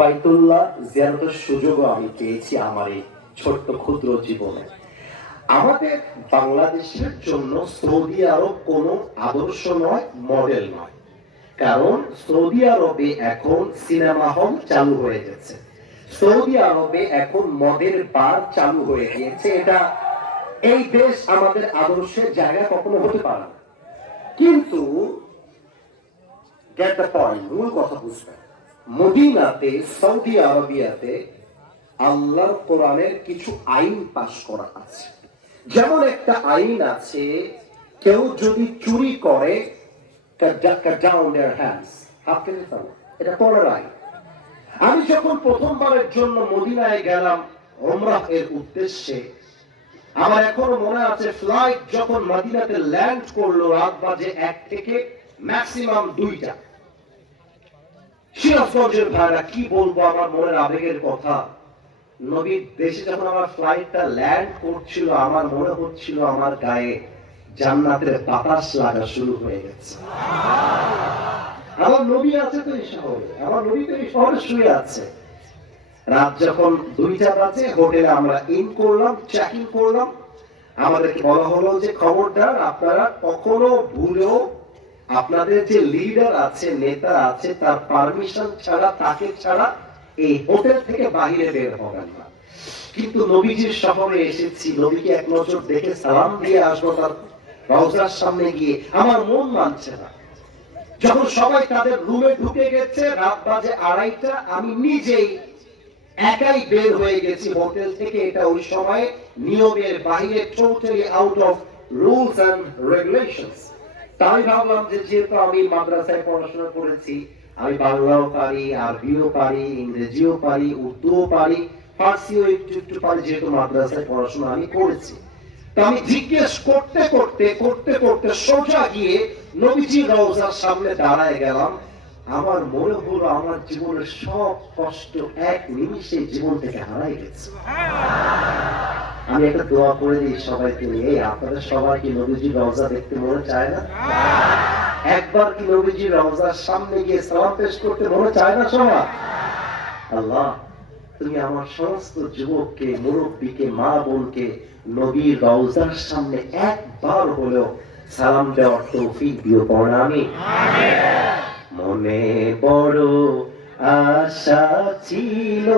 বাইতুল্লাহ জিয়ারতের সুযোগও আমি পেয়েছি আমার এই ছোট্ট ক্ষুদ্র জীবনে। আমাদের বাংলাদেশের জন্য সৌদি আরব কোনো আদর্শ নয়, মডেল নয়। কারণ সৌদি আরবে এখন সিনেমা হল চালু হয়ে গেছে, সৌদি আরবে এখন মদের বার চালু হয়ে গিয়েছে। এটা এই দেশ আমাদের আদর্শের জায়গা কখনো হতে পারে না। কিন্তু গেট দ্য পয়েন্ট, মূল কথা বুঝবেন, মদিনাতে সৌদি আরবিয়াতে আল্লাহর কোরআনের কিছু আইন পাশ করা আছে। যেমন একটা আইন আছে, কেউ যদি চুরি করে এটা পড়ার আইন। আমি যখন প্রথমবারের জন্য মদিনায় গেলাম উমরাহ এর উদ্দেশ্যে, আমার এখনো মনে আছে ফ্লাইট যখন মদিনাতে ল্যান্ড করলো রাত বাজে 1 থেকে ম্যাক্সিমাম 2টা। সিরাজগঞ্জের ভাইরা কি বলবো, আমার মনের আবেগের কথা। নবীর দেশে যখন আমার ফ্লাইটটা ল্যান্ড করছিল, আমার মনে হচ্ছিল আমার গায়ে জান্নাতের বাতাস লাগা শুরু হয়ে গেছে। আমার নবী আছে তো এই শহরে, আমার নবী তো এই শহরে শুয়ে আছে। রাত যখন 2টা বাজে হোটেলে আমরা ইন করলাম, চেকিং করলাম। আমাদেরকে বলা হলো যে খবরদার আপনারা কখনো ভুলেও আপনাদের যে লিডার আছে, নেতা আছে, তার পারমিশন ছাড়া, তাকে ছাড়া এই হোটেল থেকে বাইরে বের হবেন না। কিন্তু নবীজির শহরে এসেছি, নবীকে এক নজর দেখে সালাম দিয়ে আসবো তার রওজার সামনে গিয়ে, আমার মন মানছে না। যখন সবাই তাদের রুমে ঢুকে গেছে, রাত বাজে 2:30, আমি নিজেই একাই বের হয়ে গেছি হোটেল থেকে। এটা ওই সময় নিয়মের বাইরে, totally out of rules and regulations. তাই ভাবলাম যে যেহেতু আমি মাদ্রাসায় পড়াশোনা করেছি, আমি বাংলাও পারি, আরবিও পারি, ইংরেজিও পারি, উর্দুও পারি, ফার্সিও একটু একটু পারি, যেহেতু মাদ্রাসায় পড়াশোনা আমি করেছি। তো আমি জিজ্ঞেস করতে করতে করতে করতে সোজা গিয়ে নবীজির রওজার সামনে দাঁড়ায় গেলাম। আমার মনে হলো আমার জীবনের সব কষ্ট এক নিমিষে জীবন থেকে হারাই গেছে। আমি একটা দোয়া করে দিই সবাইকে নিয়ে, আপনাদের সবাই কি নবীজির রওজা দেখতে মনে চায় না? একবার কি নবীজির রওজার সামনে গিয়ে সালাম পেশ করতে মনে চায় না সবার? আল্লাহ, তুমি আমার সমস্ত যুবককে, মুরব্বীকে, মা বোনকে নবীর রওজার সামনে একবার হলেও সালাম দেওয়ার তৌফিক দিও, পড়া আমি। মনে বড় আশা ছিল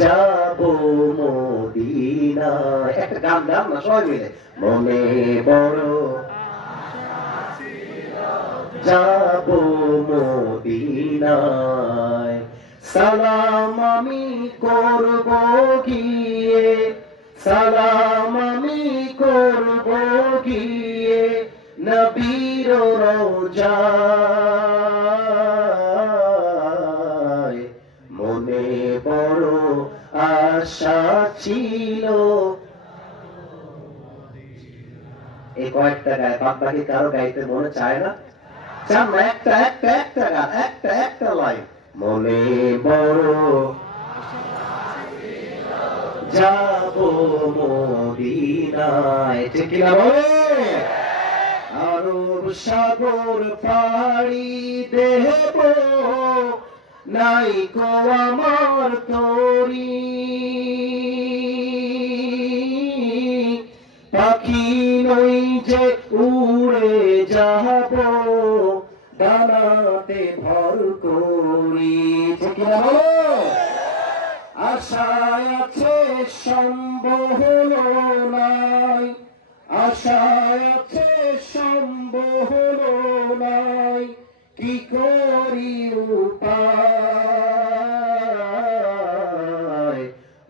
যাব মদিনা, একটা গান গান না সবাই মিলে। মনে বড় যাব মদিনায়, সালাম আমি করব গিয়ে, সালাম আমি করব গিয়ে নবীর রওজায়। মনে বড় আশা ছিল। এই কয়েকটা গায়ে, বাদ বাকি কারো গাইতে মনে চায় না? চান না? একটা একটা একটা গান, একটা একটা লাইন। মনে বড় যাব মদিনায়, ঠিক না বলে? আরব সাগর পাড়ি দেব, নাই কো আমার তরি, পাখি নই যে উড়ে যাব ডানাতে ভর করি, ঠিক না বলো? আশায় আছে সম্ভব নাই, আশায় আছে সম্ভব নাই, কি করি উপায়।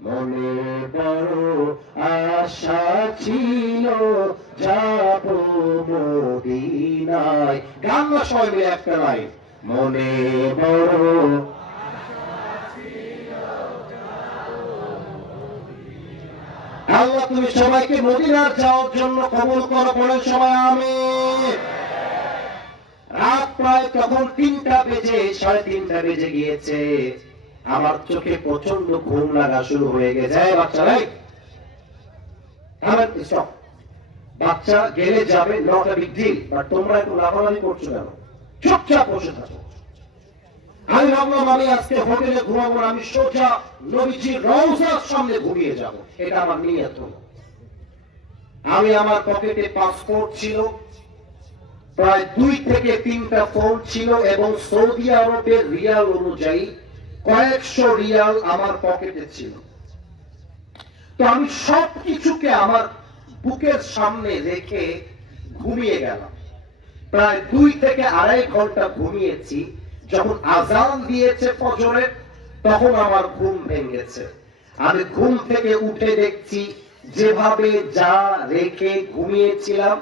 মনে বড় আশা ছিল যাব মদিনায়। গান না সবাই মিলে একটা লাইন। মনে বড় আল্লাহ তুমি সবাইকে মদিনার যাওয়ার জন্য কবুল করো, বলেন সবাই আমিন। রাত প্রায় তখন 3টা বেজে 3:30 বেজে গিয়েছে। আমার চোখে প্রচন্ড ঘুম লাগা শুরু হয়ে গেছে। বাচ্চারা বাচ্চা গেলে যাবে, not a big deal, but তোমরা একটু লাফালাফি করছো কেন? চুপচাপ বসে থাকো। আমি ভাবলাম আমি আজকে হোটেলে ঘুমাবো না, আমি সোজা নবীজির রওজার সামনে ঘুমিয়ে যাব, এটা আমার নিয়ত হলো। আমি আমার পকেটে পাসপোর্ট ছিল, প্রায় 2 থেকে 3টা ফোন ছিল এবং সৌদি আরবের রিয়াল অনুযায়ী কয়েকশো রিয়াল আমার পকেটে ছিল। তো আমি সবকিছুকে আমার বুকের সামনে রেখে ঘুমিয়ে গেলাম। প্রায় 2 থেকে 2.5 ঘন্টা ঘুমিয়েছি। যখন আজান দিয়েছে ফজরের, তখন আমার ঘুম ভেঙেছে। আমি ঘুম থেকে উঠে দেখছি যেভাবে যা রেখে ঘুমিয়েছিলাম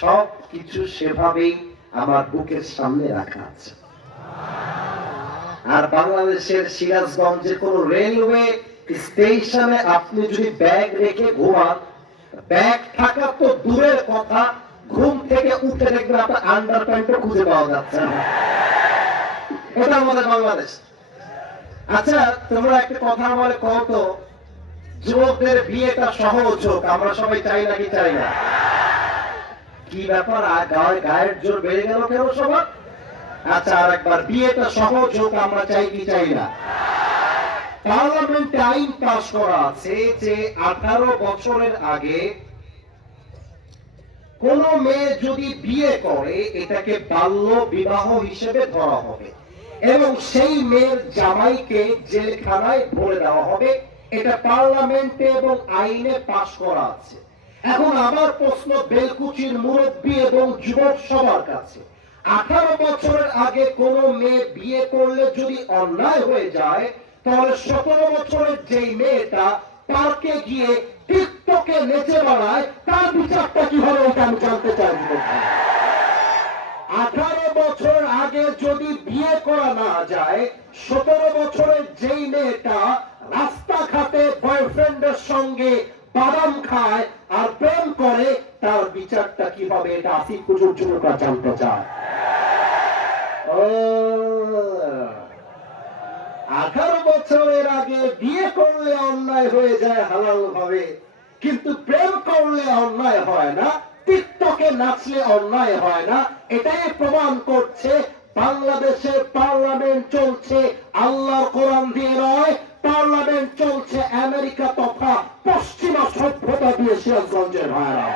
সব কিছু সেভাবেই আমার বুকের সামনে রাখা আছে। আর বাংলাদেশের সিরাজগঞ্জে কোন রেলওয়ে স্টেশনে আপনি যদি ব্যাগ রেখে ঘুমান, ব্যাগ থাকা তো দূরের কথা, ঘুম থেকে উঠে দেখবেন আপনার আন্ডার প্যান্টও খুঁজে পাওয়া যাচ্ছে না। এটা আমাদের বাংলাদেশ। আচ্ছা, তোমরা একটা কথা আমার কও তো, যুবকদের বিয়েটা সহজ হোক, আমরা সবাই চাই নাকি চাই না? কি ব্যাপার, গায়ের জোর বেড়ে গেল কেন সবার? আচ্ছা, আর একবার, বিয়েটা সহজ হোক আমরা চাই কি চাই না? পার্লামেন্টে আইন পাস করা আছে যে 18 বছরের আগে কোন মেয়ে যদি বিয়ে করে এটাকে বাল্য বিবাহ হিসেবে ধরা হবে এবং সেই মেয়ের জামাইকে জেলখানায় ভরে দেওয়া হবে। এটা পার্লামেন্টে এবং আইনে পাস করা আছে। এখন আমার প্রশ্ন বেলকুচির মুরব্বী এবং যুবক সবার কাছে, 18 বছরের আগে কোন মেয়ে বিয়ে করলে যদি অন্যায় হয়ে যায়, তাহলে 17 বছরের যেই মেয়েটা পার্কে গিয়ে টিকটকে নেচে বেড়ায়, তার বিচারটা কি হবে ওটা আমি জানতে চাই। 18 বছর আগে যদি বিয়ে করা না যায়, 17 বছরের যেই মেয়েটা রাস্তাঘাটে বয়ফ্রেন্ডের সঙ্গে বাদাম খায় আর প্রেম করে, তার বিচারটা কি হবে এটা আসিফ হুজুর যুবকরা জানতে চায়। 18 বছরের আগে বিয়ে করলে অন্যায় হয়ে যায় হালাল ভাবে, কিন্তু প্রেম করলে অন্যায় হয় না, টিকটকে নাচলে অন্যায় হয় না। এটাই প্রমাণ করছে বাংলাদেশের পার্লামেন্ট চলছে আল্লাহর কোরআন দিয়ে নয়, পার্লামেন্ট চলছে আমেরিকা তথা পশ্চিমা সভ্যতা দিয়ে। সিরাজগঞ্জের ভাইরা,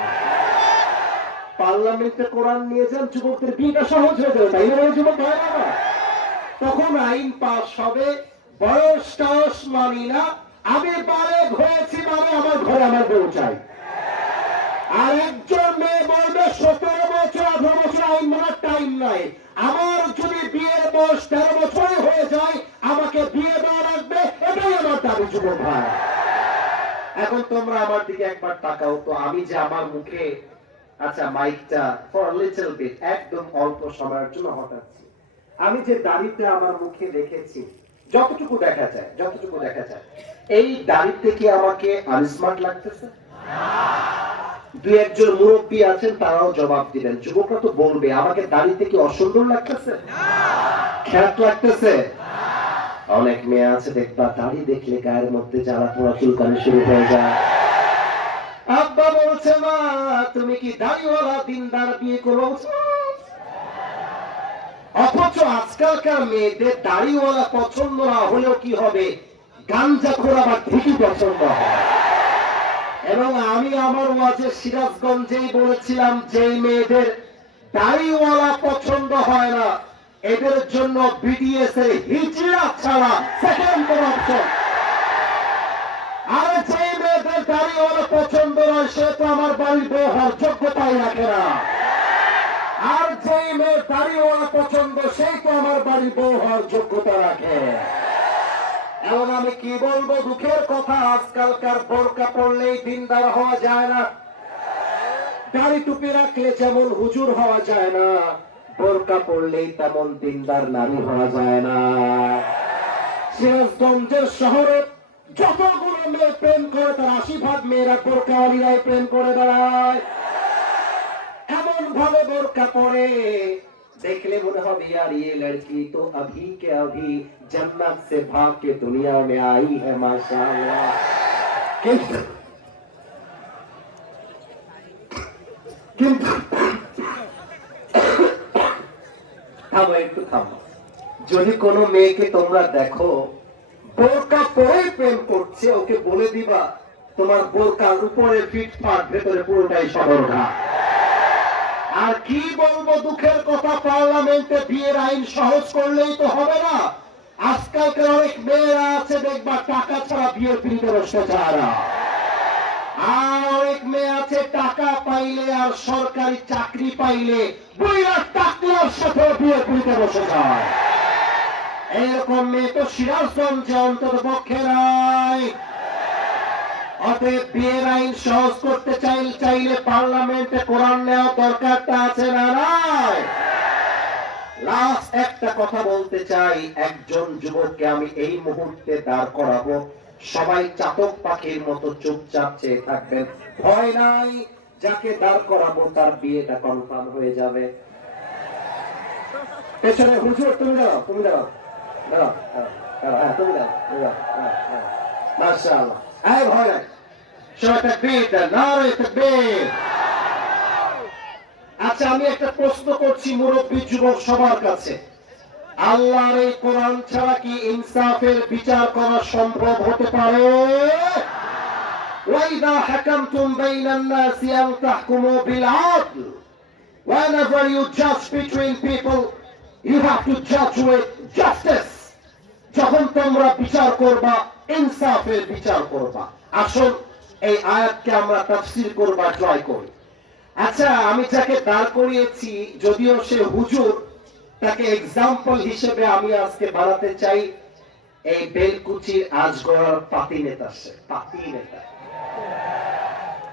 পার্লামেন্টে কোরআন নিয়ে যান, যুবকদের বিয়েটা সহজ হয়ে যাবে, তাই না যুবক ভাইরা? তখন আইন পাস হবে, বয়স টয়স মানি না, আমি বালেগ হয়েছি মানে আমার ঘরে আমার বউ চাই। আর একজন মেয়ে বলবে 17 বছর 18 বছর আইন মানার টাইম নাই, আমার যদি বিয়ের বয়স 13 বছর হয়ে যায় আমাকে বিয়ে দেওয়া লাগবে, এটাই আমার দাবি যুবক ভাই। এখন তোমরা আমার দিকে একবার তাকাও তো, আমি যে আমার মুখে, আচ্ছা মাইকটা ফর লিটল বিট, একদম অল্প সময়ের জন্য হটাচ্ছি, আমি যে দাড়িটা আমার মুখে রেখেছি, যতটুকু দেখা যায় যতটুকু দেখা যায়, এই দাড়িতে কি আমাকে আনস্মার্ট লাগতেছে? দুই একজন মুরব্বী আছেন, তারাও জবাব দিবেন, যুবকরা তো বলবে আমাকে দাড়িতে কি অসুন্দর লাগতেছে, খ্যাত লাগতেছে? অনেক মেয়ে আছে দেখবা দাড়ি দেখলে গায়ের মধ্যে জ্বালা পোড়া চুলকানি শুরু হয়ে যায়। আব্বা বলছে, মা তুমি কি দাড়িওয়ালা দিনদার বিয়ে করো? অথচ আজকালকার মেয়েদের দাড়িওয়ালা পছন্দ না হলেও কি হবে, গাঞ্জাখোর আবার ঠিকই পছন্দ হয়। এবং আমি আমার ওয়াজে সিরাজগঞ্জেই বলেছিলাম, যে মেয়েদের দাড়িওয়ালা পছন্দ হয় না এদের জন্য বিডিএস এর হিজড়া ছাড়া সেকেন্ড কোন অপশন। আর যে মেয়েদের দাড়িওয়ালা পছন্দ নয় সে তো আমার বাড়ির বউ হওয়ার যোগ্যতাই রাখে না। আর যে মেয়ে দাড়িওয়ালা পছন্দ সেই তো আমার বাড়ির বউ হওয়ার যোগ্যতা রাখে। এবং আমি কি বলবো, দুঃখের কথা, আজকালকার বোরকা পড়লেই দিনদার হওয়া যায় না, দাড়ি টুপি রাখলে যেমন হুজুর হওয়া যায় না, বোরকা পড়লেই তেমন দিনদার নারী হওয়া যায় না। সিরাজগঞ্জের শহরে যতগুলো মেয়ে প্রেম করে তার 80% মেয়েরা বোরকাওয়ালিরাই প্রেম করে বেড়ায়। এমন ভাবে বোরকা পরে देखले मुझे হবে यार ये लड़की तो अभी के अभी जन्नत से भाग के दुनिया में आई है माशाअल्लाह। কিন্তু থামো একটু থামো, যদি কোনো মেয়েকে তোমরা দেখো বোরকা পরে প্রেম করছে, ওকে বলে দিবা তোমার বোরকার উপরে ফিটফাট, ভেতরে পুরোটাই সদরঘা। আর কি বলবো দুঃখের কথা, পার্লামেন্টে বিয়ের আইন সহজ করলেই তো হবে না। আজকালকার অনেক মেয়েরা আছে দেখবা টাকা ছাড়া বিয়ের পিড়িতে বসতে চায় না। আর অনেক মেয়ে আছে টাকা পাইলে আর সরকারি চাকরি পাইলে বুইরা টাকলার সাথে বিয়ের পিড়িতে বসে যায়। এরকম মেয়ে তো সিরাজগঞ্জে অন্তত পক্ষে নাই। অতএব বিয়ের আইন সহজ করতে চাইলে পার্লামেন্টে কোরআন নেওয়া দরকারটা আছে না নাই? লাস্ট একটা কথা বলতে চাই, একজন যুবককে আমি এই মুহূর্তে দাঁড় করাবো, সবাই চাতক পাখির মতো চুপচাপ চেয়ে থাকবেন, ভয় নাই, যাকে দাঁড় করাবো তার বিয়েটা কনফার্ম হয়ে যাবে। পেছনে হুজুর তুমি দাঁড়াও, তুমি দাঁড়াও, দাঁড়াও, হ্যাঁ তুমি দাঁড়াও, মাশাআল্লাহ, এই ভয় নাই, সবাই তাকবীর দেন, নারে তাকবীর। আচ্ছা, আমি একটা প্রশ্ন করছি মুরব্বী যুবক সবার কাছে, আল্লাহর এই কোরআন ছাড়া কি ইনসাফের বিচার করা সম্ভব হতে পারে? ওয়াইদা হাকামতুম বাইনান নাসি আন তাহকুমু বিল আদল, whenever you judge between people you have to judge with justice। যখন তোমরা বিচার করবা ইনসাফের বিচার করবা। আসুন এই আয়াতকে আমরা তাফসীর করবা ট্রাই করি। আচ্ছা, আমি যাকে দাঁড় করিয়েছি যদিও সে হুজুর, তাকে এক্সাম্পল হিসেবে আমি আজকে বানাতে চাই এই বেলকুচির আজগড়ার পাতি নেতা। সে পাতি নেতা।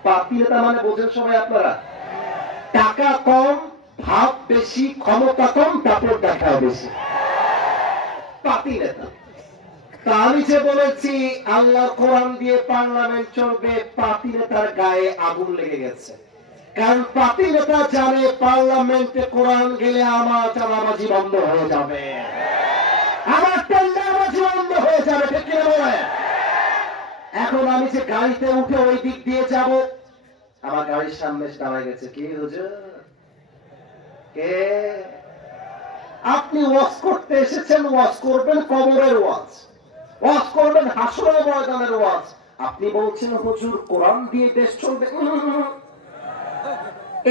পাতি নেতা মানে বোঝেন সবাই আপনারা? টাকা কম, ভাব বেশি, ক্ষমতা কম, তারপর দেখাও বেশি। পাতি নেতা। তা আমি যে বলেছি আল্লাহর কোরআন দিয়ে পার্লামেন্ট চলবে, পাতি নেতার গায়ে আগুন লেগে গেছে। কারণ পাতি নেতা জানে পার্লামেন্টে কোরআন গেলে আমার চাঁদাবাজি বন্ধ হয়ে যাবে, আমার টেন্ডারবাজি বন্ধ হয়ে যাবে, ঠিক কিনা বলেন? এখন আমি যে গাড়িতে উঠে ওই দিক দিয়ে যাব, আমার গাড়ির সামনে দাঁড়ায় গেছে, কি হুজুর কে? আপনি ওয়াজ করতে এসেছেন, ওয়াজ করবেন কবরের ওয়াজ, ওয়াজ করবেন হাসরের ময়দানের ওয়াজ, আপনি বলছেন হুজুর কোরআন দিয়ে দেশ চলবে।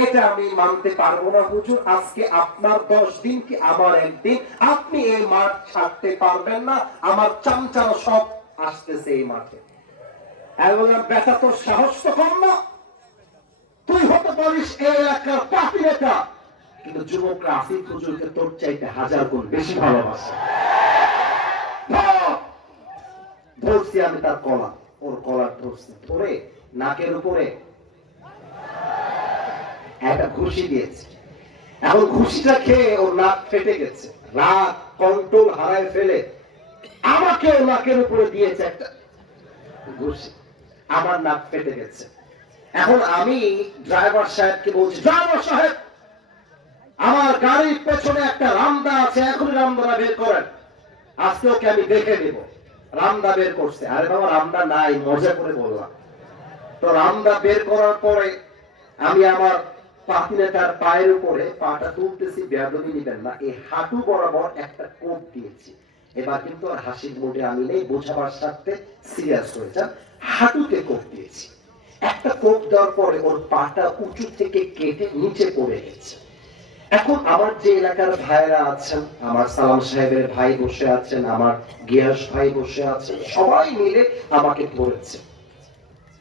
এটা আমি মানতে পারবো না হুজুর। আজকে আপনার 10 দিন কি আমার একদিন, আপনি এই মাঠ ছাড়তে পারবেন না, আমার চামচারা সব আসতেছে এই মাঠে। আমি বললাম বেটা তোর সাহস তো কম না, তুই হতে পারিস এই এলাকার পাতি নেতা, কিন্তু যুবকরা আসিফ হুজুরকে তোর চাইতে 1000 গুণ বেশি ভালোবাসে। ধরছি আমি তার কলা, ওর কলার ধরছি, ধরে নাকের উপরে একটা ঘুষি দিয়েছে। এখন ঘুষিটা খেয়ে ওর নাক ফেটে গেছে, রাগ কন্ট্রোল হারায় ফেলে আমাকে নাকের উপরে দিয়েছে একটা ঘুষি, আমার নাক ফেটে গেছে। এখন আমি ড্রাইভার সাহেবকে বলছি, ড্রাইভার সাহেব আমার গাড়ির পেছনে একটা রামদা আছে, এখনই রামদাটা বের করেন, আজকে ওকে আমি দেখে নেব। রামদা বের করছে। আরে বাবা রামদা নাই, মজা করে বললাম। তো রামদা বের করার পরে আমি আমার পাতি নেতার পায়ের উপরে পাটা তুলতেছি, বেয়াদবি নিবেন না, এই হাঁটু বরাবর একটা কোপ দিয়েছি। এবার কিন্তু আর হাসির মুডে আমি নেই, বোঝাবার সাথে সিরিয়াস হয়ে যান। হাঁটুতে কোপ দিয়েছি। একটা কোপ দেওয়ার পরে ওর পাটা উঁচু থেকে কেটে নিচে পড়ে গেছে। এখন আমার যে এলাকার ভাইরা আছেন, আমার সালাম সাহেবের ভাই বসে আছেন, আমার গিয়াস ভাই বসে আছেন, সবাই মিলে আমাকে ধরেছে।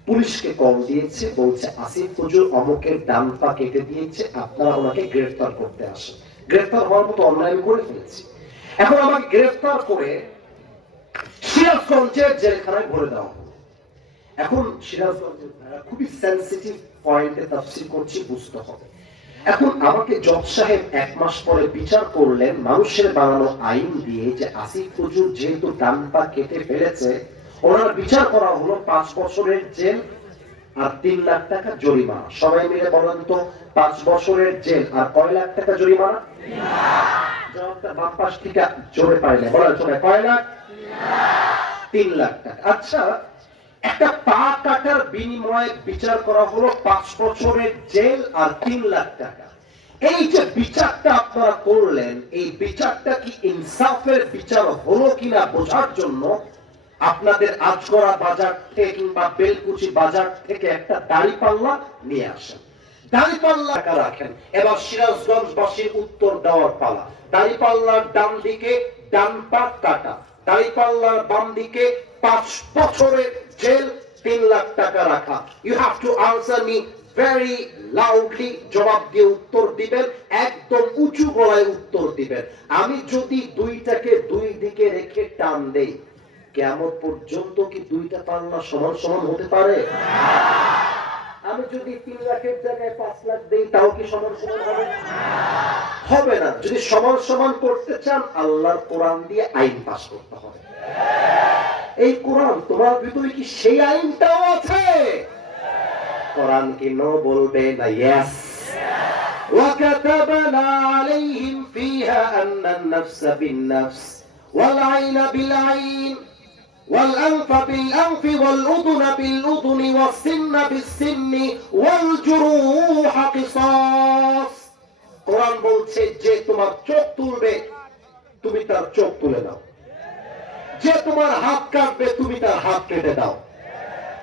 পুলিশকে কল দিয়েছে, বলছে আসিফ হুজুর অমুকের ডান পা কেটে দিয়েছে, আপনারা ওনাকে গ্রেফতার করতে আসেন। গ্রেফতার হওয়ার মতো অন্যায় আমি করে ফেলেছি। এখন আমাকে গ্রেফতার করে সিরাজগঞ্জের জেলখানায় ভরে দেওয়া হলো। এখন সিরাজগঞ্জের খুবই সেন্সিটিভ পয়েন্টে তাফসীর করছি, বুঝতে হবে। এখন আমাকে জজ সাহেব 1 মাস পরে বিচার করলেন মানুষের বানানো আইন দিয়ে, যে আসিফ হুজুর যেহেতু ডান পা কেটে ফেলেছে, ওনার বিচার করা হলো 5 বছরের জেল আর 3 লাখ টাকা জরিমানা। সবাই মিলে বলেন তো 5 বছরের জেল আর কয় লাখ টাকা জরিমানা? জবাবটা বাম পাশ থেকে জোরে পাইলে বলেন সবাই, কয় লাখ? 3 লাখ টাকা। আচ্ছা, একটা পা কাটার বিনিময়ে বিচার করা হলো 5 বছরের জেল আর 3 লাখ টাকা। এই যে বিচারটা আপনারা করলেন, এই বিচারটা কি ইনসাফের বিচার হলো কিনা বোঝার জন্য আপনাদের আজগড়া বাজার থেকে কিংবা বেলকুচি বাজার থেকে একটা দাড়িপাল্লা নিয়ে আসেন। দাড়িপাল্লা টাকা রাখেন। এবার সিরাজগঞ্জবাসীর উত্তর দেওয়ার পালা। দাড়িপাল্লার ডান দিকে ডান পা কাটা, দাড়িপাল্লার বাম দিকে 5 বছরের জেল, 3 লাখ টাকা রাখা। You have to answer me very loudly, জবাব দিয়ে উত্তর দিবেন, একদম উঁচু গলায় উত্তর দিবেন। আমি যদি দুইটাকে দুই দিকে রেখে টান দেই, কিয়ামত পর্যন্ত কি দুইটা পাল্লা সমান সমান হতে পারে? আমি যদি 3 লাখের জায়গায় 5 লাখ দেই, তাও কি সমান সমান হবে? হবে না। যদি সমান সমান করতে চান, আল্লাহর কোরআন দিয়ে আইন পাস করতে হবে। এই কোরআন তোমার ভিতরে কি সেই আইনটাও আছে? কোরআন কি নো বলবে না ইয়েস? وكتبنا عليهم فيها أن النفس بالنفس والعين بالعين والأنف بالأنف والأذن بالأذن والسن بالسن والجروح قصاص। কোরআন বলছে যে তোমার চোখ তুলবে তুমি তার চোখ তুলে দাও, যে তোমার হাত কাটবে তুমি তার হাত কেটে দাও।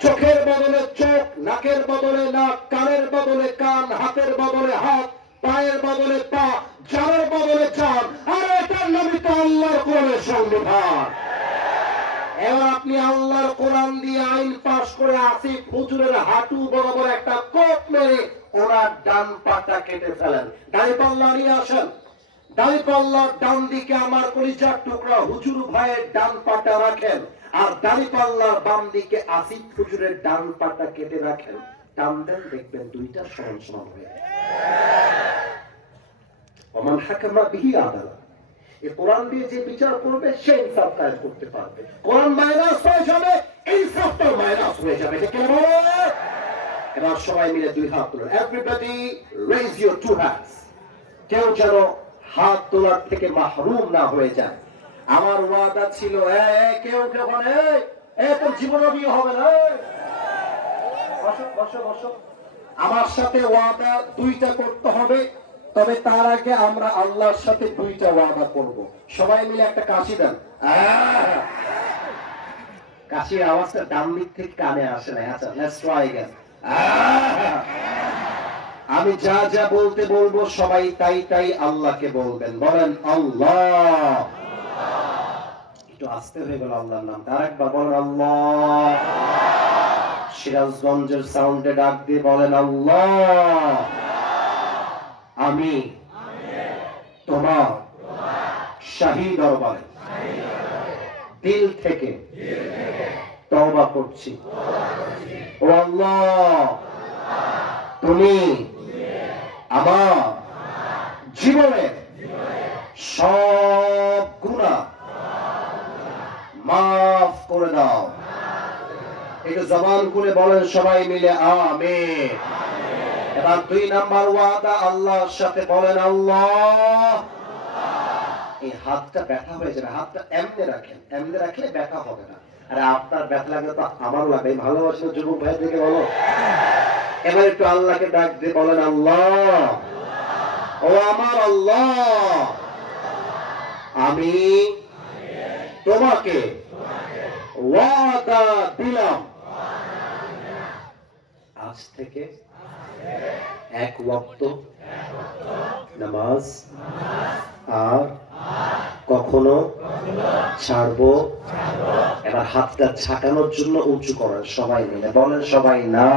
চোখের বদলে চোখ, নাকের বদলে নাক, কানের বদলে কান, হাতের বদলে হাত, পায়ের বদলে পা, জানের বদলে জান। আর এটার নামই তো আল্লাহর কোরআনের সংবিধান। এবার আপনি আল্লাহর কোরআন দিয়ে আইন পাশ করে আসিফ হুজুরের হাঁটু বরাবর একটা কোপ মেরে ওনার ডান পাটা কেটে ফেলেন। দাড়িপাল্লা নিয়ে আসেন। দাড়িপাল্লার ডান দিকে আমার কলিজার টুকরা হুজুর ভাইয়ের ডান পাটা রাখেন, আর দাড়িপাল্লার বাম দিকে আসিফ হুজুরের ডান পাটা কেটে রাখেন। টান দেন, দেখবেন দুইটা সমান সমান হয়ে যায়। ওমান হাকামা বিহি আদালা। এই কোরআন দিয়ে যে বিচার করবে সে ইনসাফ কায়েম করতে পারবে। কোরআন মাইনাস হয়ে যাবে, ইনসাফটা মাইনাস হয়ে যাবে। ঠিক না বলো? এবার সবাই মিলে দুই হাত তুলুন। Everybody raise your two hands. কেউ যেন হাত তোলার থেকে মাহরুম না হয়ে যায়। আমার ওয়াদা ছিল, কেউ কেউ তোর জীবনে বিয়ে হবে না। বসো বসো বসো। আমার সাথে ওয়াদা দুইটা করতে হবে, তবে তার আগে আমরা আল্লাহর সাথে দুইটা ওয়াদা করব। সবাই মিলে একটা কাশি দেন। কাশির আওয়াজটা ডান দিক থেকে কানে আসে না। আচ্ছা, লেটস ট্রাই अगेन। আমি যা যা বলতে বলবো সবাই তাই তাই আল্লাহকে বলবেন। বলেন আল্লাহ। একটু আস্তে হয়ে গেল আল্লাহর নামটা, আরেকবার বলেন আল্লাহ। সিরাজগঞ্জের সাউন্ডে ডাক দিয়ে বলেন আল্লাহ। আমি তোমার শাহী দরবারে দিল থেকে তওবা করছি। ও আল্লাহ, তুমি আমার জীবনে সব গুনাহ মাফ করে দাও। একটু জবান খুলে বলেন সবাই মিলে আমিন। এবার 2 নাম্বার ওয়াদা আল্লাহর সাথে বলেন আল্লাহ। এই হাতটা ব্যথা হয়ে যাবে, হাতটা এমনি রাখেন, এমনি রাখলে ব্যথা হবে না। আরে আপনার ব্যথা লাগলে তো আমারও লাগে। ভালোবাসা যুবক ভাই থেকে বলো। এবার একটু আল্লাহকে ডাক দিয়ে বলেন আল্লাহ। ও আমার আল্লাহ, আমি তোমাকে ওয়াদা দিলাম, আজ থেকে 1 ওয়াক্ত নামাজ আর কখনো ছাড়বো। এবার হাতটা ঝাঁকানোর জন্য উঁচু করেন সবাই মিলে। বলেন সবাই না।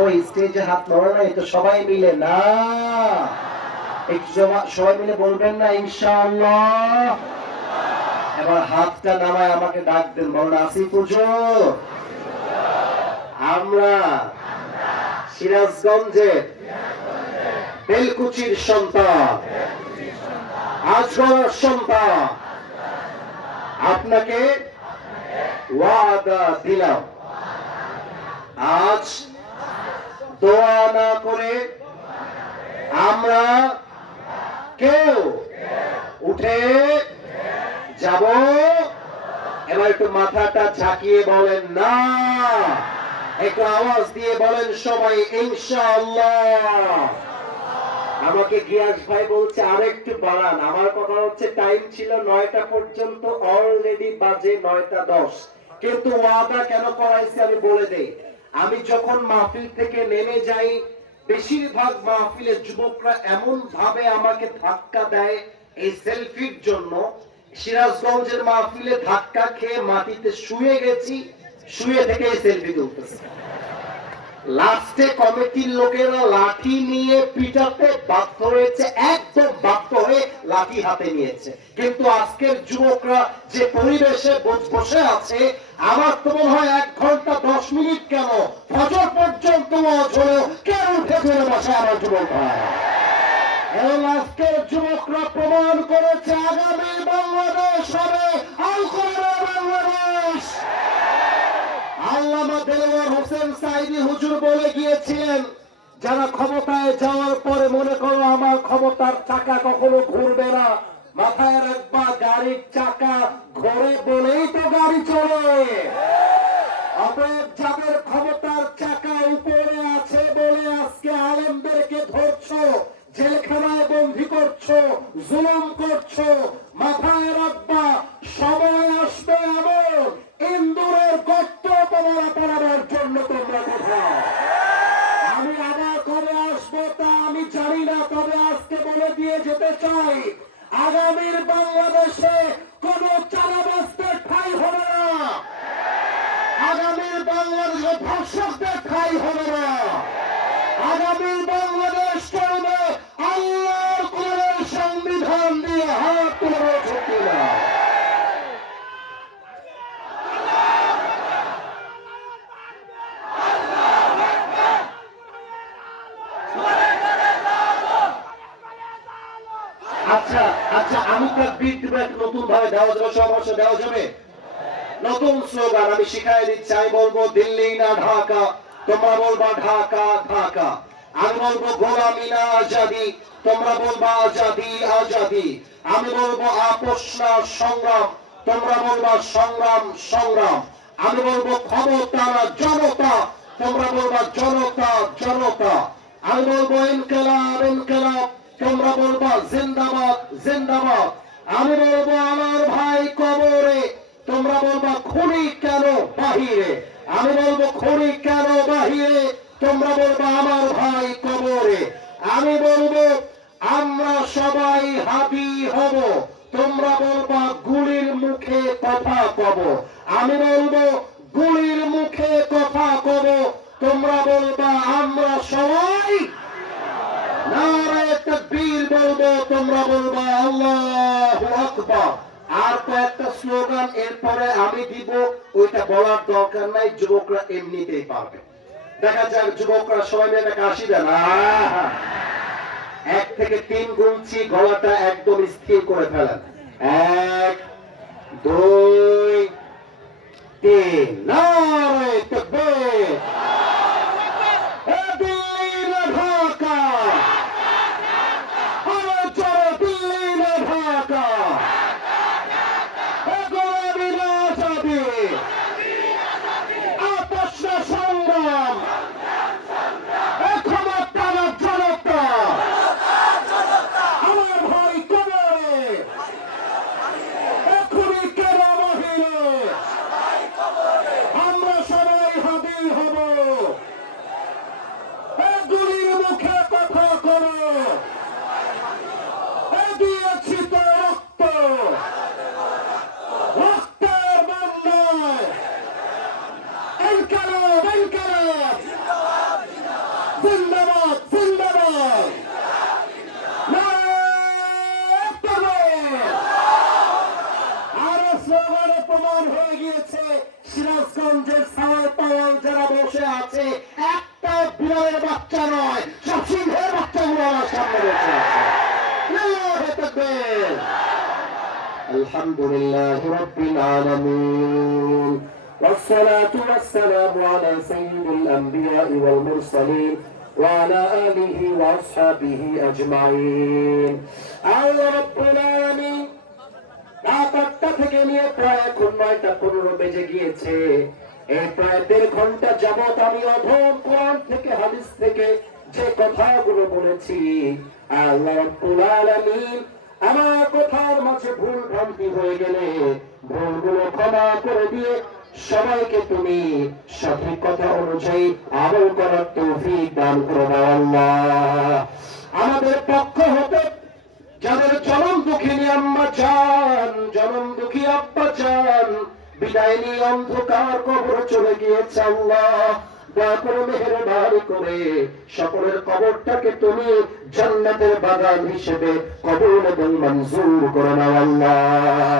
ওই স্টেজে হাত নড়ে না, তো সবাই মিলে না। একটু সবাই মিলে বলবেন না ইনশাআল্লাহ। এবার হাতটা নামায় আমাকে ডাক দেন। বলেন আসিফ হুজুর, আমরা সিরাজগঞ্জের বেলকুচির সন্তান, আজগড়ার সন্তান, আপনাকে ওয়াদা দিলাম, আজ দোয়া না করে আমরা কেউ উঠে যাব। এবার একটু মাথাটা ঝাঁকিয়ে বলেন না। একটু আওয়াজ দিয়ে বলেন সবাই ইনশাআল্লাহ। আমাকে গিয়াস ভাই বলছে আরেকটু বাড়ান। আমার কথা হচ্ছে টাইম ছিল 9টা পর্যন্ত, অলরেডি বাজে 9টা 10। কিন্তু ওয়াদা কেন করাইছি আমি বলে দেই। আমি যখন মাহফিল থেকে নেমে যাই, বেশিরভাগ মাহফিলে যুবকরা এমন ভাবে আমাকে ধাক্কা দেয় এই সেলফির জন্য। সিরাজগঞ্জের মাহফিলে ধাক্কা খেয়ে মাটিতে শুয়ে গেছি, শুয়ে থেকে সেলফি তুলতেছে। লাস্টে কমিটির লোকেরা লাঠি নিয়ে পিটাতে বাধ্য হয়েছে, একদম বাধ্য হয়ে লাঠি হাতে নিয়েছে। কিন্তু আজকের যুবকরা যে পরিবেশে বসে আছে, আমার তো মনে হয় 1 ঘন্টা 10 মিনিট কেন, ফজর পর্যন্ত হলেও কেউ উঠে চলে বসে আমার যুবক হয়। এবং আজকের যুবকরা প্রমাণ করেছে আগামী বাংলাদেশ হবে আল কোরআনের বাংলাদেশ। আল্লামা দেলোয়ার হোসেন সাইদি হুজুর বলে গিয়েছিলেন, যারা ক্ষমতায় যাওয়ার পরে মনে করো আমার ক্ষমতার চাকা কখনো ঘুরবে না, মাথায় রাখবা গাড়ির চাকা ঘোরে বলেই তো গাড়ি চলে। অতএব যাদের ক্ষমতার চাকা উপরে আছে বলে আজকে আলেমদেরকে ধরছো, জেলখানায় বন্দী করছো, জুলুম করছো, মাথায় রাখবা সময় আসবে এমন ইন্দুরের গর্ত তোমরা পড়াবার জন্য তোমরা কোথাও। আমি আবার কবে আসবো তা আমি জানি না, তবে আজকে বলে দিয়ে যেতে চাই, আগামীর বাংলাদেশে কোন চালাবাজদের ঠাঁই হবে না, আগামীর বাংলাদেশে ধর্ষকদের ঠাঁই হবে না, আগামীর বাংলাদেশ চলবে আল্লাহর কোরআনের সংবিধান দিয়ে হাত তুলে ছুটি না। আচ্ছা আচ্ছা, আমি তাকবীর দিব, নতুন ভাবে দেওয়া যাবে, সমাবেশ দেওয়া যাবে। নতুন স্লোগান আমি শিখাই দিচ্ছি। আমি বলবো দিল্লি না ঢাকা, তোমরা বলবা ঢাকা ঢাকা। আমি বলবো গোলামি না আজাদি, তোমরা বলবা আজাদি আজাদি। আমি বলবো আপোষ না সংগ্রাম, তোমরা বলবা সংগ্রাম সংগ্রাম। আমি বলবো ক্ষমতা না জনতা, তোমরা বলবা জনতা জনতা। আমি বলবো ইনকিলাব ইনকিলাব, তোমরা বলবা জিন্দাবাদ জিন্দাবাদ। আমি বলবো আমার ভাই কবরে, তোমরা বলবা খুনি কেন বাহিরে। আমি বলবো খুনি কেন বাহিরে, তোমরা বলবা আমার ভাই কবরে। আমি বলবো আমরা সবাই হাদি হব, তোমরা বলবা গুলির মুখে কথা কব। আমি বলবো গুলির মুখে কথা কব, তোমরা বলবা আমরা সবাই নারায়ে তাকবীর বলবো, তোমরা বলবা আল্লাহু আকবার। আর কয়েকটা স্লোগান এরপরে আমি দিব, ওইটা বলার দরকার নাই, যুবকরা এমনিতেই পারবে। দেখা যাক যুবকরা সবাই মিলে কাশি দেন। 1 থেকে 3 গুনছি, গলাটা একদম স্থির করে ফেলেন। 1 2 3 নারায়ে তাকবীর। সিরাজগঞ্জের সাওয়াল পাওয়াল যারা বসে আছে, একটা বিড়ালের বাচ্চা নয়, সব সিংহের বাচ্চাগুলো আমার সামনে বসে আছে। নারায়ে তাকবীর। আলহামদুলিল্লাহি রাব্বিল আলামিন, والصلاة والسلام على سيد الأنبياء والمرسلين وعلى آله وأصحابه أجمعين। আল্লাহ রাব্বুল আলামিন রাত 8টা থেকে নিয়ে প্রায় এখন 9টা 15 বেজে গিয়েছে। এই প্রায় 1.5 ঘন্টা যাবত আমি অধম কোরআন থেকে হাদিস থেকে যে কথাগুলো বলেছি, আল্লাহ রাব্বুল আলামিন আমার কথার মাঝে ভুল ভ্রান্তি হয়ে গেলে ভুলগুলো ক্ষমা করে দিয়ে সবাইকে তুমি সঠিক কথা অনুযায়ী আমল করার তৌফিক দান করো আল্লাহ। আমাদের পক্ষ হতে যাদের জনম দুঃখিনী আম্মা চান, জনম দুঃখী আব্বা চান, বিদায় নিয়ে অন্ধকার কবর চলে গিয়েছে আল্লাহ, দয়া করে মেহেরবানি করে সকলের কবরটাকে তুমি জান্নাতের বাগান হিসেবে কবুল এবং মঞ্জুর করে নাও আল্লাহ।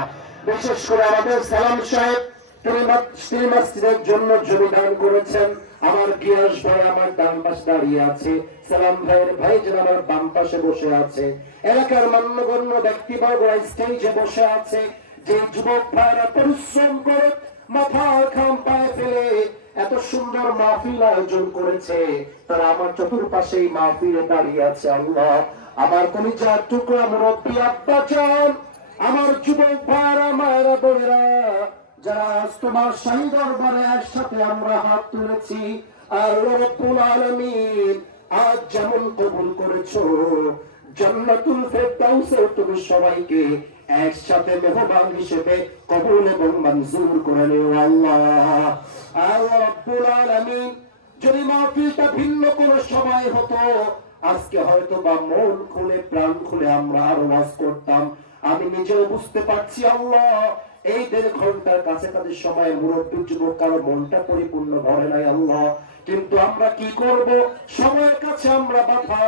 বিশেষ করে আমাদের সালাম সাহেব তিনি মসজিদের জন্য জমি দান করেছেন। আমার গিয়াস ভাই আমার ডান পাশে দাঁড়িয়ে আছে, সালাম ভাইয়ের ভাই যেন আমার বাম পাশে বসে আছে, এলাকার মান্যগণ্য ব্যক্তিবর্গ স্টেজে বসে আছে। যে যুবক ভাইরা পরিশ্রম করে মাথা ঘাম পায়ে ফেলে এত সুন্দর মাহফিল আয়োজন করেছে, তারা আমার চতুর্পাশেই মাহফিলে দাঁড়িয়ে আছে আল্লাহ। আমার কলিজার টুকরা মুরব্বী আব্বা চান, আমার যুবক ভাইরা মায়েরা বোনেরা যারা আজ তোমার শাহী দরবারে একসাথে আমরা হাত তুলেছি, আল্লাহ রাব্বুল আলামিন আজ যেমন কবুল করেছো জান্নাতুল ফেরদাউসে তুমি সবাইকে একসাথে মেহমান হিসেবে কবুল এবং মঞ্জুর করে নিও আল্লাহ। আল্লাহ রাব্বুল আলামিন যদি মাহফিলটা ভিন্ন কোনো সময় হতো, আজকে হয়তো বা মন খুলে প্রাণ খুলে আমরা আরো ওয়াজ করতাম। আমি নিজেও বুঝতে পারছি আল্লাহ এই 1.5 ঘন্টার কাছাকাছি সময় মুরব্বী যুবক কারো মনটা পরিপূর্ণ ভরে নাই আল্লাহ, কিন্তু আমরা কি করব, সময়ের কাছে আমরা বাধা।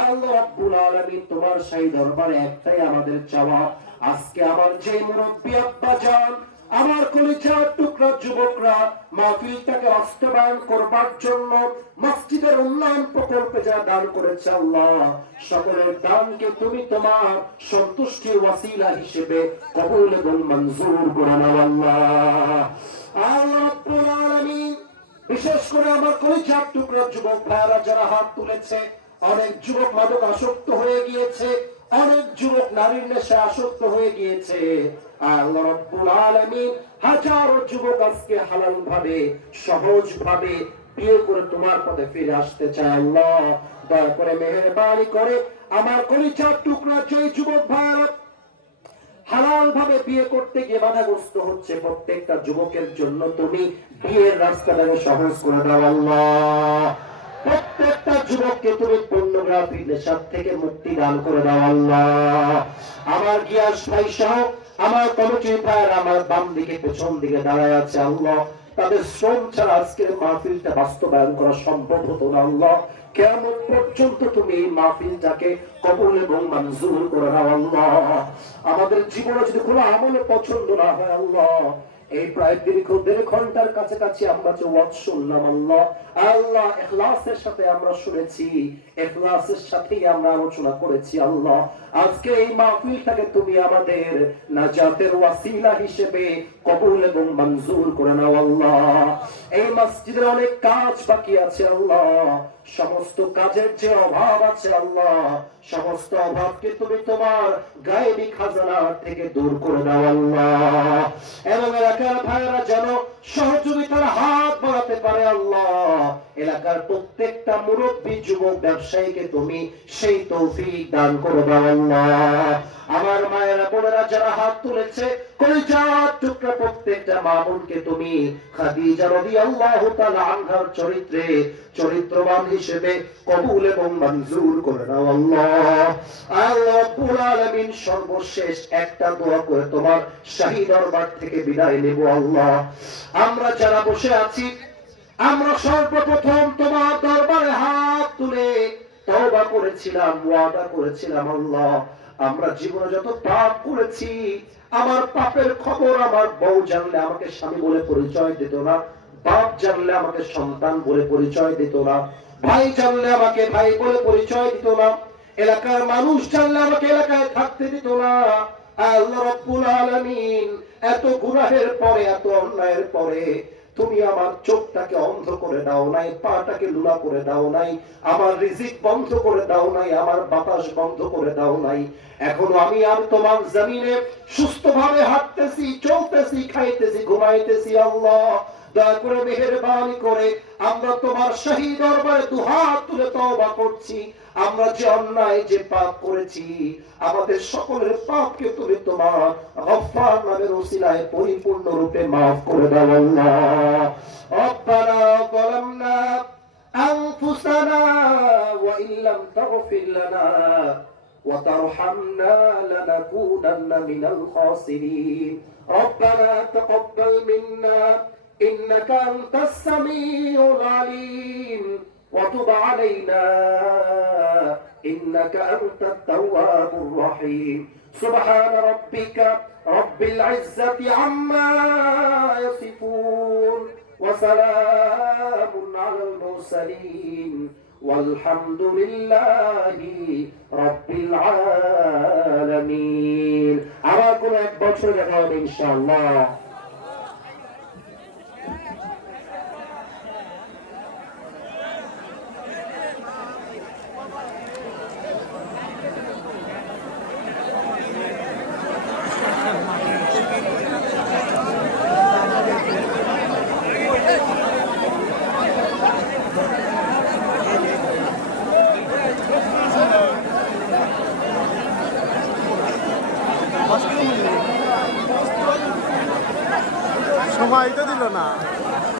আল্লাহ রাব্বুল আলামিন তোমার শাহী দরবারে একটাই আমাদের চাওয়া, আজকে আমার যে মুরব্বী আব্বা জান, আমার কলিজার টুকরা যুবকরা মাহফিলটাকে বাস্তবায়ন করবার জন্য মসজিদের উন্নয়ন প্রকল্পে যারা দান করেছে আল্লাহ, সকলের দানকে তুমি তোমার সন্তুষ্টির ওয়াসিলা হিসেবে কবুল এবং মঞ্জুর করে নাও আল্লাহ। আল্লাহ রাব্বুল আলামিন বিশেষ করে আমার কলিজার টুকরা যুবক ভাইরা যারা হাত তুলেছে, অনেক যুবক মাদক আসক্ত হয়ে গিয়েছে, অনেক যুবক নারীর নেশায় আসক্ত হয়ে গিয়েছে। আল্লাহ রাব্বুল আলামিন হাজারো যুবক আজকে হালাল ভাবে সহজ ভাবে বিয়ে করে তোমার পথে ফিরে আসতে চায় আল্লাহ, দয়া করে মেহেরবানি করে আমার কলিজার টুকরা যে যুবক ভাইরা হালাল ভাবে বিয়ে করতে গিয়ে বাধাগ্রস্ত হচ্ছে, প্রত্যেকটা যুবকের জন্য তুমি বিয়ের রাস্তাটাকে সহজ করে দাও আল্লাহ। প্রত্যেকটা যুবককে তুমি পর্নোগ্রাফি নেশার থেকে মুক্তি দান করে দাও আল্লাহ। আমার গিয়াস ভাই সহ আমার কমিটির ভাইয়ের আমার বাম দিকে পেছন দিকে দাঁড়ায় আছে আল্লাহ, তাদের শ্রম ছাড়া আজকের মাহফিলটা বাস্তবায়ন করা সম্ভব হতো না আল্লাহ। কিয়ামত পর্যন্ত তুমি এই মাহফিলটাকে কবুল এবং মঞ্জুর করে নাও আল্লাহ। আমাদের জীবনে যদি কোনো আমলে পছন্দ না হয় আল্লাহ, এই প্রায় দীর্ঘ 1.5 ঘন্টার কাছাকাছি আমরা যে ওয়াজ শুনলাম আল্লাহ, আল্লাহ ইখলাসের সাথে আমরা শুনেছি, ইখলাসের সাথেই আমরা আলোচনা করেছি আল্লাহ। আজকে এই মাহফিলটাকে তুমি আমাদের নাজাতের ওয়াসিলা হিসেবে কবুল এবং মঞ্জুর করে নাও আল্লাহ। এই মসজিদের অনেক কাজ বাকি আছে আল্লাহ, সমস্ত কাজের যে অভাব আছে আল্লাহ, সমস্ত অভাবকে তুমি তোমার গায়েবী খাজানা থেকে দূর করে দাও আল্লাহ। এবং এলাকার ভাইয়েরা যেন সহযোগিতার হাত বাড়াতে পারে আল্লাহ। এলাকার প্রত্যেকটা মুরব্বী যুবক ব্যবসায়ীকে তুমি সেই তৌফিক দান করে দাও আল্লাহ। আমার মায়েরা বোনেরা যারা হাত তুলেছে, কলিজার টুকরা প্রত্যেকটা মা বোনকে তুমি খাদিজা রাদিয়াল্লাহু তাআলা আনহার চরিত্রে চরিত্রবান হিসেবে কবুল এবং মঞ্জুর করে দাও আল্লাহ। আল্লাহ রাব্বুল আলামিন সর্বশেষ একটা দোয়া করে তোমার শাহী দরবার থেকে বিদায় নেব আল্লাহ। আমরা যারা বসে আছি, আমরা সর্বপ্রথম তোমার দরবারে হাত তুলে তওবা করেছিলাম, ওয়াদা করেছিলাম আল্লাহ, আমরা জীবনে যত পাপ করেছি, আমার পাপের খবর আমার বউ জানলে আমাকে স্বামী বলে পরিচয় দিত না, বাপ জানলে আমাকে সন্তান বলে পরিচয় দিত না, ভাই জানলে আমাকে ভাই বলে পরিচয় দিত না, এলাকার মানুষ জানলে আমাকে এলাকায় থাকতে দিত না। আল্লাহ রাব্বুল আলামিন এত গুনাহের পরে, এত অন্যায়ের পরে তুমি আমার চোখটাকে অন্ধ করে দাও নাই, পাটাকে লুলা করে দাও নাই, আমার রিজিক বন্ধ করে দাও নাই, আমার বাতাস বন্ধ করে দাও নাই। এখনো আমি আর তোমার জমিনে সুস্থভাবে হাঁটতেছি, চলতেছি, খাইতেছি, ঘুমাইতেছি আল্লাহ। দয়া করে মেহেরবানি করে আমরা তোমার শাহী দরবারে দুহাত তুলে তওবা করছি আমরা যে অন্যায় যে পাপ করেছি আমাদের সকলের পাপকে তুমি তোমার গফফার নামের ওসিলায় পরিপূর্ণ রূপে maaf করে দাও আল্লাহ। রব্বানা যালামনা আনফুসানা ওয়া ইল্লাম তাগফির লানা ওয়া তারহামনা লানাকুনান্না মিনাল খাসিরিন। রব্বানা তাকাব্বাল মিন্না ইন্নাকা আনতাস সামিউল আলিম وتب علينا إنك أنت التواب الرحيم سبحان ربك رب العزة عما يصفون وسلام على المرسلين والحمد لله رب العالمين أراكم أكبر إن شاء الله সময় তো দিল না।